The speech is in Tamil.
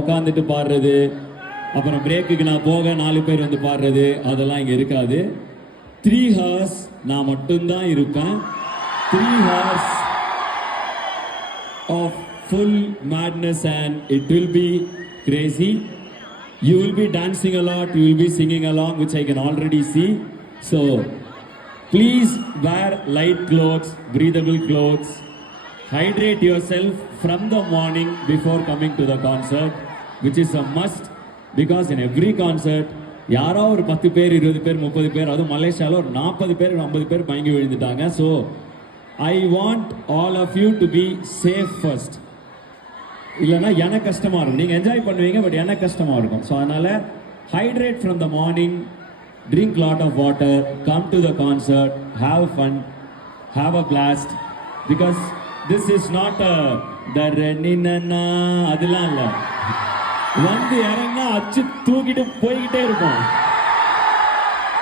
உட்காந்துட்டு பாடுறது, அப்புறம் பிரேக்குக்கு நான் போக 4 பேர் வந்து பாடுறது, அதெல்லாம் இங்கே இருக்காது. 3 hours நான் மட்டும்தான் இருப்பேன். 3 hours of full madness and it will be crazy. You will be dancing a lot, you will be singing along, which I can already see. So please wear light clothes, breathable clothes. Hydrate yourself from the morning before coming to the concert, which is a must because in every concert யாரோ ஒரு 10 பேர் 20 பேர் 30 பேர், அதுவும் மலேசியாவில் ஒரு 40 பேர் 50 பேர் மயங்கி விழுந்துட்டாங்க. So I want all of you to be safe first. இல்லைன்னா எனக்கு கஷ்டமாக இருக்கும். நீங்கள் என்ஜாய் பண்ணுவீங்க, பட் எனக்கு கஷ்டமாக இருக்கும். ஸோ அதனால் hydrate from the morning, drink lot of water, come to the concert, have fun, have a blast. Because this is not அதெல்லாம் இல்லை. வந்து இறங்க அச்சு தூக்கிட்டு போய்கிட்டே இருப்போம்.